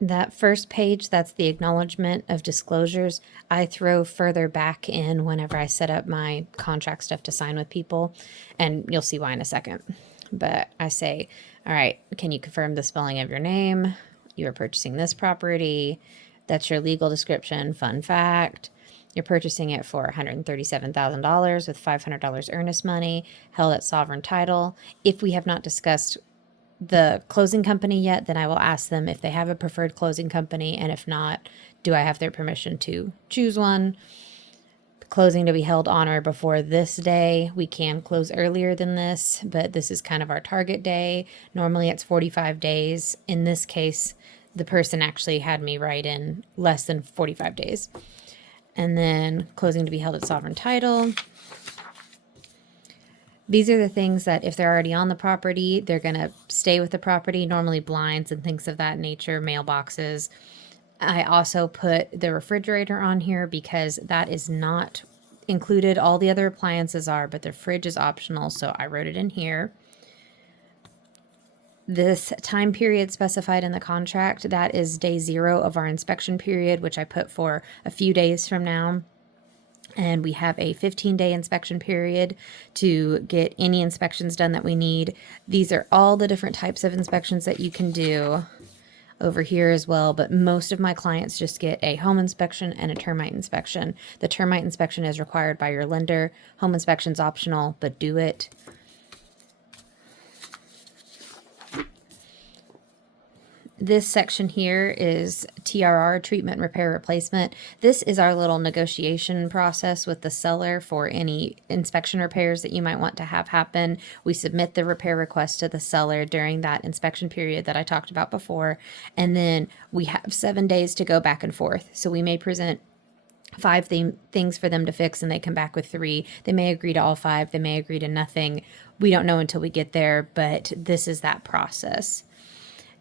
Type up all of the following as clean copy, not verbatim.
That first page, that's the acknowledgement of disclosures. I throw further back in whenever I set up my contract stuff to sign with people, and you'll see why in a second. But I say, all right, can you confirm the spelling of your name? You are purchasing this property. That's your legal description. Fun fact. You're purchasing it for $137,000 with $500 earnest money held at sovereign title. If we have not discussed the closing company yet, then I will ask them if they have a preferred closing company, and if not, do I have their permission to choose one? Closing to be held on or before this day. We can close earlier than this, but this is kind of our target day. Normally it's 45 days. In this case, the person actually had me write in less than 45 days. And then closing to be held at sovereign title. These are the things that if they're already on the property, they're going to stay with the property, normally blinds and things of that nature, mailboxes. I also put the refrigerator on here because that is not included. All the other appliances are, but the fridge is optional, so I wrote it in here. This time period specified in the contract, that is day 0 of our inspection period, which I put for a few days from now. And we have a 15-day inspection period to get any inspections done that we need. These are all the different types of inspections that you can do over here as well, but most of my clients just get a home inspection and a termite inspection. The termite inspection is required by your lender. Home inspection is optional, but do it. This section here is TRR, treatment, repair, replacement. This is our little negotiation process with the seller for any inspection repairs that you might want to have happen. We submit the repair request to the seller during that inspection period that I talked about before, and then we have 7 days to go back and forth. So we may present 5 things for them to fix and they come back with 3. They may agree to all 5. They may agree to nothing. We don't know until we get there, but this is that process.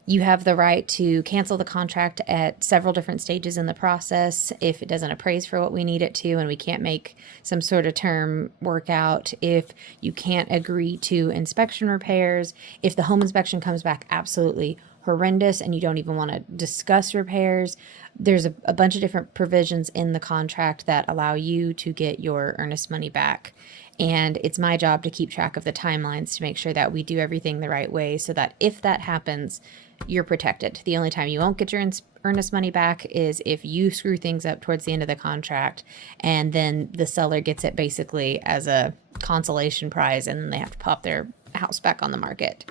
You have the right to cancel the contract at several different stages in the process if it doesn't appraise for what we need it to and we can't make some sort of term work out. If you can't agree to inspection repairs, if the home inspection comes back absolutely horrendous and you don't even want to discuss repairs, there's a bunch of different provisions in the contract that allow you to get your earnest money back. And it's my job to keep track of the timelines to make sure that we do everything the right way so that if that happens, you're protected. The only time you won't get your earnest money back is if you screw things up towards the end of the contract, and then the seller gets it basically as a consolation prize, and then they have to pop their house back on the market.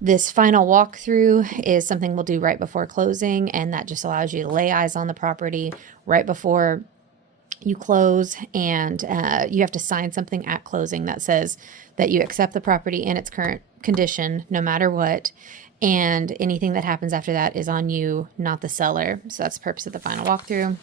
This final walkthrough is something we'll do right before closing, and that just allows you to lay eyes on the property right before you close, and you have to sign something at closing that says that you accept the property in its current condition, no matter what, and anything that happens after that is on you, not the seller. So that's the purpose of the final walkthrough.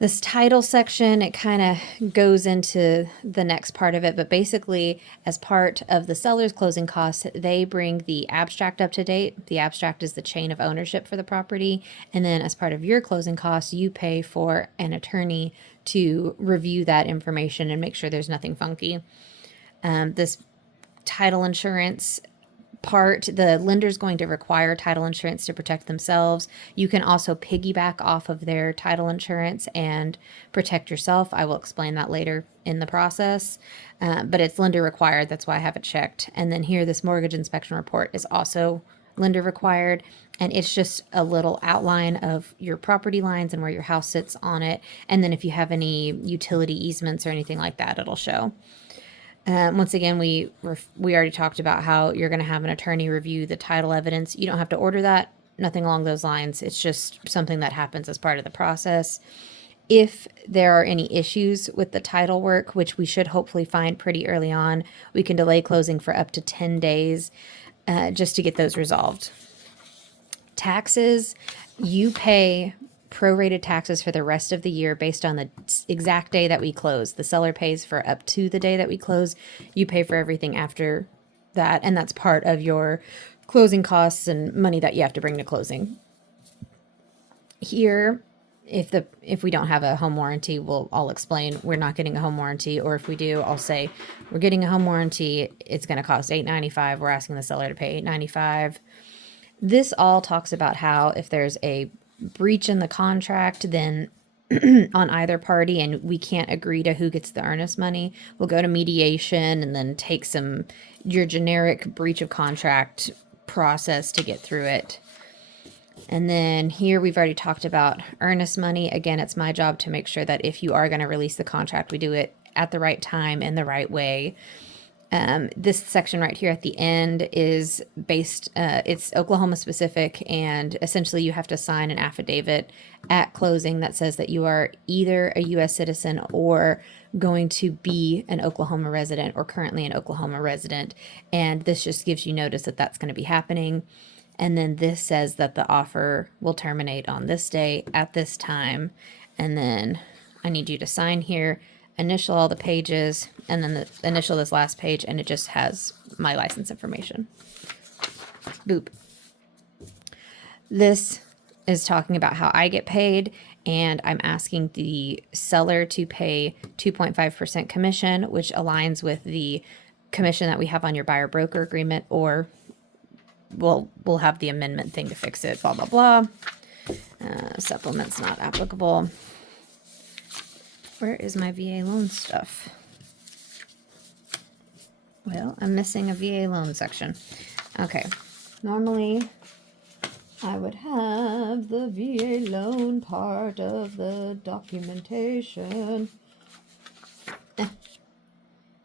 This title section, it kind of goes into the next part of it, but basically as part of the seller's closing costs, they bring the abstract up to date. The abstract is the chain of ownership for the property. And then as part of your closing costs, you pay for an attorney to review that information and make sure there's nothing funky. This title insurance part, the lender's going to require title insurance to protect themselves. You can also piggyback off of their title insurance and protect yourself. I will explain that later in the process, but it's lender required. That's why I have it checked. And then here, this mortgage inspection report is also lender required, and it's just a little outline of your property lines and where your house sits on it. And then if you have any utility easements or anything like that, it'll show. Once again, we already talked about how you're going to have an attorney review the title evidence. You don't have to order that, nothing along those lines. It's just something that happens as part of the process. If there are any issues with the title work, which we should hopefully find pretty early on, we can delay closing for up to 10 days just to get those resolved. Taxes, you pay prorated taxes for the rest of the year based on the exact day that we close. The seller pays for up to the day that we close. You pay for everything after that, and that's part of your closing costs and money that you have to bring to closing. Here, if we don't have a home warranty, I'll explain we're not getting a home warranty, or if we do, I'll say we're getting a home warranty. It's going to cost $895. We're asking the seller to pay $895. This all talks about how if there's a breach in the contract, then on either party and we can't agree to who gets the earnest money, we'll go to mediation and then take your generic breach of contract process to get through it. And then here we've already talked about earnest money. Again, it's my job to make sure that if you are going to release the contract, we do it at the right time in the right way. This section right here at the end is it's Oklahoma specific, and essentially you have to sign an affidavit at closing that says that you are either a U.S. citizen or going to be an Oklahoma resident or currently an Oklahoma resident. And this just gives you notice that that's going to be happening. And then this says that the offer will terminate on this day at this time. And then I need you to sign here, initial all the pages, and then initial this last page, and it just has my license information. Boop. This is talking about how I get paid, and I'm asking the seller to pay 2.5% commission, which aligns with the commission that we have on your buyer broker agreement, or we'll have the amendment thing to fix it, blah, blah, blah. Supplement's not applicable. Where is my VA loan stuff? Well, I'm missing a VA loan section. Okay. Normally, I would have the VA loan part of the documentation.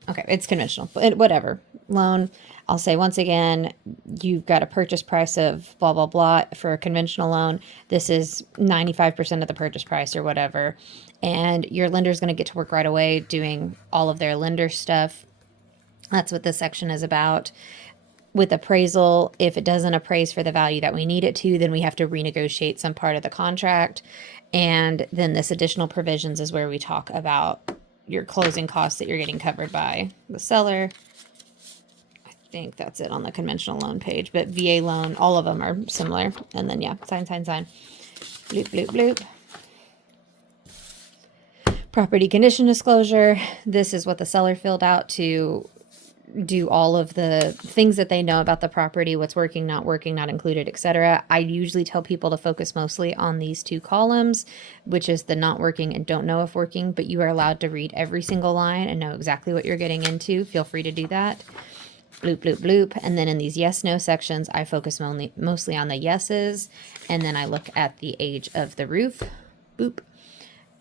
Okay, it's conventional, but whatever. Loan, I'll say once again, you've got a purchase price of blah, blah, blah for a conventional loan. This is 95% of the purchase price or whatever. And your lender's going to get to work right away doing all of their lender stuff. That's what this section is about. With appraisal, if it doesn't appraise for the value that we need it to, then we have to renegotiate some part of the contract. And then this additional provisions is where we talk about your closing costs that you're getting covered by the seller. I think that's it on the conventional loan page, but VA loan, all of them are similar. And then, yeah, sign, sign, sign. Bloop, bloop, bloop. Property condition disclosure. This is what the seller filled out to do all of the things that they know about the property, what's working, not included, etc. I usually tell people to focus mostly on these two columns, which is the not working and don't know if working, but you are allowed to read every single line and know exactly what you're getting into. Feel free to do that. Bloop, bloop, bloop. And then in these yes, no sections, I focus mostly on the yeses, and then I look at the age of the roof. Boop.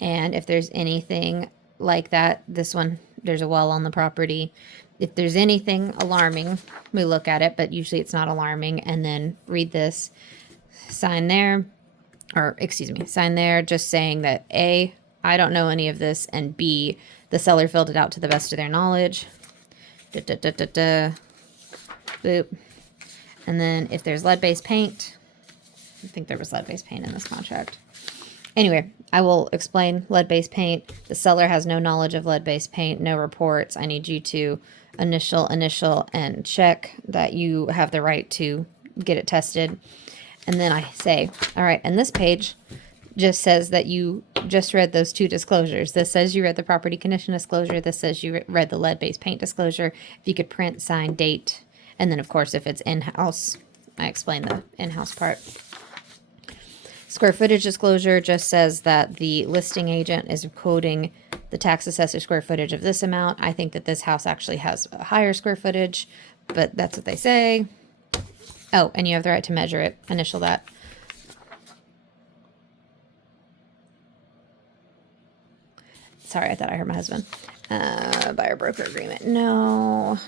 And if there's anything like that, this one, there's a well on the property. If there's anything alarming, we look at it, but usually it's not alarming. And then read this, sign there, sign there, just saying that A, I don't know any of this, and B, the seller filled it out to the best of their knowledge. Boop. And then if there's lead-based paint, I think there was lead-based paint in this contract. Anyway, I will explain lead-based paint. The seller has no knowledge of lead-based paint, no reports. I need you to initial, and check that you have the right to get it tested. And then I say, all right, and this page just says that you just read those two disclosures. This says you read the property condition disclosure. This says you read the lead-based paint disclosure. If you could print, sign, date, and then, of course, if it's in-house, I explain the in-house part. Square footage disclosure just says that the listing agent is quoting the tax assessor square footage of this amount. I think that this house actually has a higher square footage, but that's what they say. Oh, and you have the right to measure it. Initial that. Sorry, I thought I heard my husband. Buyer broker agreement. No.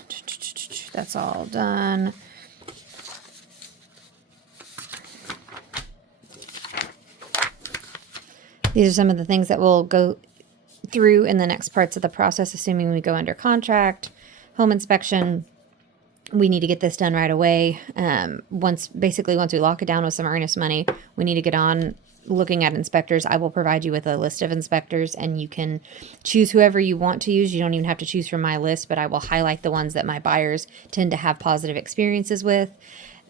That's all done. These are some of the things that we'll go through in the next parts of the process, assuming we go under contract. Home inspection, we need to get this done right away. Once we lock it down with some earnest money, we need to get on looking at inspectors. I will provide you with a list of inspectors, and you can choose whoever you want to use. You don't even have to choose from my list, but I will highlight the ones that my buyers tend to have positive experiences with.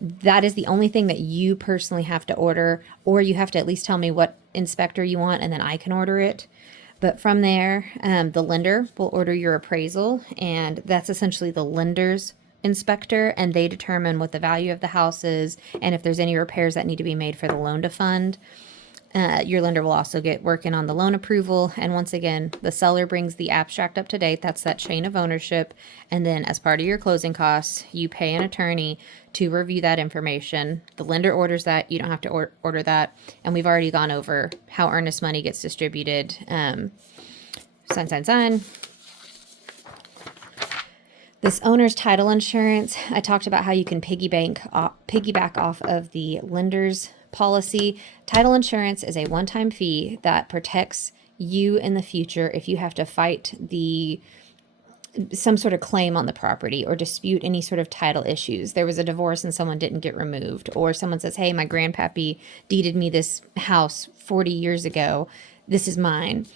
That is the only thing that you personally have to order, or you have to at least tell me what inspector you want, and then I can order it. But from there, the lender will order your appraisal, and that's essentially the lender's inspector, and they determine what the value of the house is and if there's any repairs that need to be made for the loan to fund. Your lender will also get working on the loan approval. And once again, the seller brings the abstract up to date. That's that chain of ownership. And then as part of your closing costs, you pay an attorney to review that information. The lender orders that. You don't have to order that. And we've already gone over how earnest money gets distributed. Sign. This owner's title insurance, I talked about how you can piggyback off of the lender's policy. Title insurance is a one-time fee that protects you in the future if you have to fight some sort of claim on the property or dispute any sort of title issues. There was a divorce and someone didn't get removed, or someone says, hey, my grandpappy deeded me this house 40 years ago. This is mine.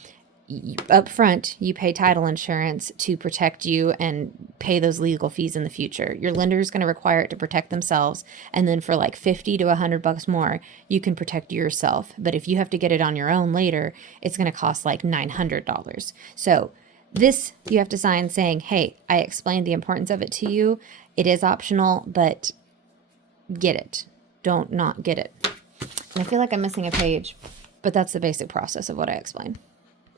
Up front, you pay title insurance to protect you and pay those legal fees in the future. Your lender is going to require it to protect themselves, and then for like $50 to $100 more, you can protect yourself. But if you have to get it on your own later, it's going to cost like $900. So this you have to sign saying, hey, I explained the importance of it to you. It is optional, but get it. Don't not get it. And I feel like I'm missing a page, but that's the basic process of what I explained.